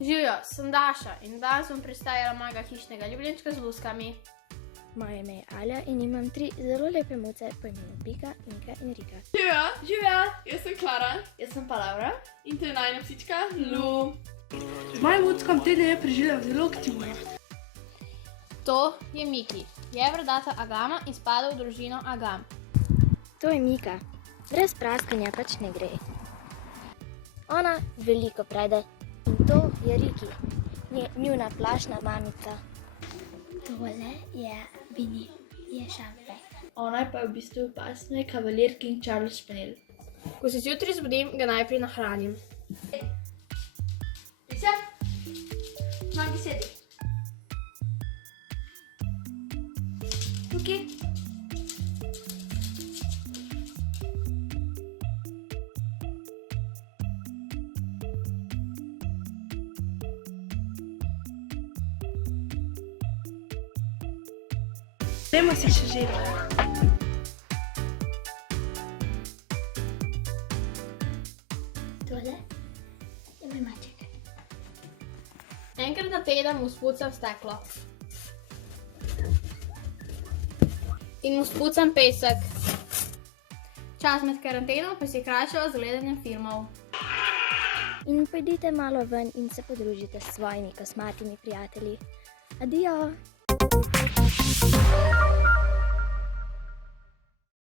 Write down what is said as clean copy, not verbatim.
Živijo, sem Daša in danes bom predstavila mojega hišnega ljubljenčka z luskami. Moje ime je Alja in imam 3 zelo lepe muce po imenu Pika, Minka in Rika. Živjo, jaz sem Klara. Jaz sem pa Laura. In to je najina psička, Lu. Z mojim muckom te dneje preživljam zelo aktivno. To je Miki, je brodata agama in spada v družino agam. To je Mika. Brez praskanja pač ne gre. Ona veliko prede in to je Riki, njuna plašna mamica. Tole je Vini, je šampe. Ona je pa v bistvu pasme kavalir King Charles Spaniel. Ko se zjutraj zbudim, ga najprej nahranim. Lisa, manjki sedi. Tukaj. Dajmo se še želiti. Tole je moj maček. Enkrat na teden mu spucam steklo. In mu spucam pesek. Čas med karanteno pa si krajšava z gledanjem filmov. In pojdite malo ven in se podružite s svojimi kosmatimi prijatelji. Adijo!